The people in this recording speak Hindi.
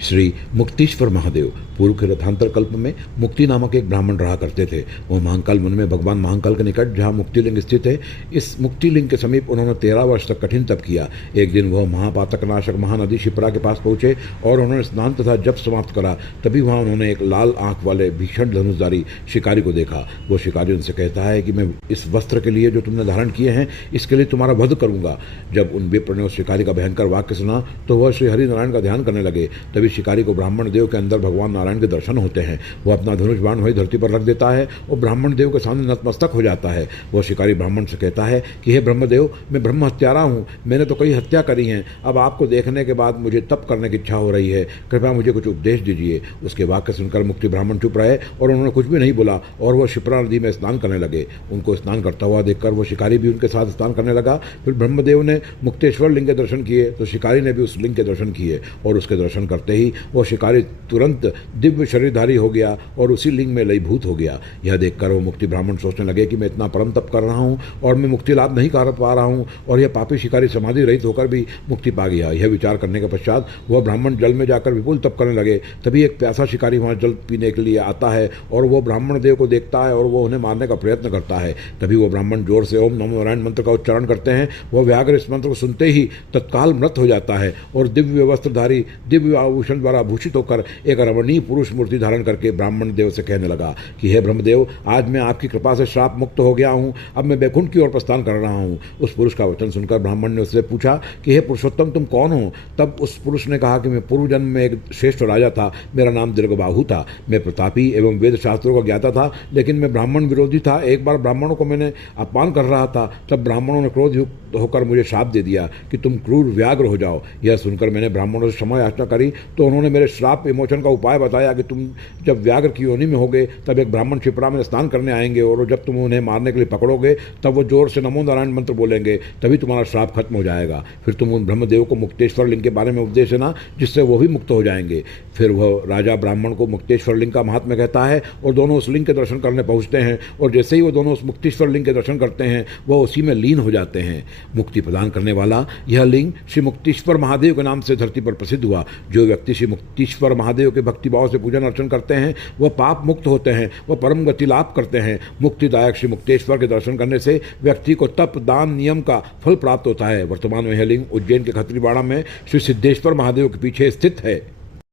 श्री मुक्तीश्वर महादेव पूर्व के रथांतर कल्प में मुक्ति नामक एक ब्राह्मण रहा करते थे। वह महाकाल वन में भगवान महाकाल के निकट जहाँ मुक्तिलिंग स्थित है, इस मुक्तिलिंग के समीप उन्होंने 13 वर्ष तक कठिन तप किया। एक दिन वह महापातकनाशक महानदी शिप्रा के पास पहुंचे और उन्होंने स्नान तथा जप समाप्त करा। तभी वहाँ उन्होंने एक लाल आंख वाले भीषण धनुषधारी शिकारी को देखा। वो शिकारी उनसे कहता है कि मैं इस वस्त्र के लिए जो तुमने धारण किए हैं, इसके लिए तुम्हारा वध करूंगा। जब उन विप्र ने उस शिकारी का भयंकर वाक्य सुना तो वह श्री हरिनारायण का ध्यान करने लगे। तभी शिकारी को ब्राह्मण देव के अंदर भगवान नारायण के दर्शन होते हैं। वह अपना धनुष बाण वही धरती पर रख देता है और ब्राह्मण देव के सामने नतमस्तक हो जाता है। वह शिकारी ब्राह्मण से कहता है कि हे ब्रह्मदेव, मैं ब्रह्म हत्यारा हूँ, मैंने तो कई हत्या करी हैं। अब आपको देखने के बाद मुझे तप करने की इच्छा हो रही है, कृपया मुझे कुछ उपदेश दीजिए। उसके वाक्य सुनकर मुक्ति ब्राह्मण चुप रहे और उन्होंने कुछ भी नहीं बोला और वह शिप्रा नदी में स्नान करने लगे। उनको स्नान करता हुआ देखकर वो शिकारी भी उनके साथ स्नान करने लगा। फिर ब्रह्मदेव ने मुक्तेश्वर लिंग के दर्शन किए तो शिकारी ने भी उस लिंग के दर्शन किए और उसके दर्शन करते ही वह शिकारी तुरंत दिव्य शरीरधारी हो गया और उसी लिंग में लयभूत हो गया। यह देखकर वो मुक्ति ब्राह्मण सोचने लगे कि मैं इतना परम तप कर रहा हूँ और मैं मुक्ति लाभ नहीं कर पा रहा हूँ और यह पापी शिकारी समाधि रहित होकर भी मुक्ति पा गया। यह विचार करने के पश्चात वह ब्राह्मण जल में जाकर विपुल तप करने लगे। तभी एक प्यासा शिकारी वहाँ जल पीने के लिए आता है और वह ब्राह्मण देव को देखता है और वह उन्हें मारने का प्रयत्न करता है। तभी वह ब्राह्मण जोर से ओम नमो नारायण मंत्र का उच्चारण करते हैं। वह व्याघ्र इस मंत्र को सुनते ही तत्काल मृत हो जाता है और दिव्य वस्त्रधारी दिव्य आभूषण द्वारा भूषित होकर एक रमणीय पुरुष मूर्ति धारण करके ब्राह्मण देव से कहने लगा कि हे ब्रह्मदेव, आज मैं आपकी कृपा से श्राप मुक्त हो गया हूँ। अब मैं बैकुंठ की ओर प्रस्थान कर रहा हूँ। उस पुरुष का वचन सुनकर ब्राह्मण ने उससे पूछा कि हे पुरुषोत्तम, तुम कौन हो? तब उस पुरुष ने कहा कि मैं पूर्व जन्म में एक श्रेष्ठ राजा था, मेरा नाम दीर्घबाहु था। मैं प्रतापी एवं वेद शास्त्रों का ज्ञाता था, लेकिन मैं ब्राह्मण विरोधी था। एक बार ब्राह्मणों को मैंने अपमान कर रहा था, तब ब्राह्मणों ने क्रोध युक्त होकर मुझे शाप दे दिया कि तुम क्रूर व्याघ्र हो जाओ। यह सुनकर मैंने ब्राह्मणों से क्षमा याचना करी तो उन्होंने मेरे श्राप विमोचन का उपाय बताया कि तुम जब व्याघ्र की योनि में होगे तब एक ब्राह्मण शिप्रा में स्नान करने आएंगे और जब तुम उन्हें मारने के लिए पकड़ोगे तब वो जोर से नमो नारायण मंत्र बोलेंगे, तभी तुम्हारा श्राप खत्म हो जाएगा। फिर तुम उन ब्रह्मदेव को मुक्तेश्वर लिंग के बारे में उपदेश देना, जिससे वो भी मुक्त हो जाएंगे। फिर वह राजा ब्राह्मण को मुक्तेश्वर लिंग का महात्म्य कहता है और दोनों उस लिंग के दर्शन करने पहुंचते हैं और जैसे ही वो दोनों उस मुक्तेश्वर लिंग के दर्शन करते हैं वह उसी में लीन हो जाते हैं। मुक्ति प्रदान करने वाला यह लिंग श्री मुक्तीश्वर महादेव के नाम से धरती पर प्रसिद्ध हुआ। जो व्यक्ति श्री मुक्तीश्वर महादेव के भक्तिभाव से पूजन अर्चन करते हैं वह पाप मुक्त होते हैं, वह परम गति लाभ करते हैं। मुक्तिदायक श्री मुक्तेश्वर के दर्शन करने से व्यक्ति को तप दान नियम का फल प्राप्त होता है। वर्तमान में यह लिंग उज्जैन के खत्रीबाड़ा में श्री सिद्धेश्वर महादेव के पीछे स्थित है।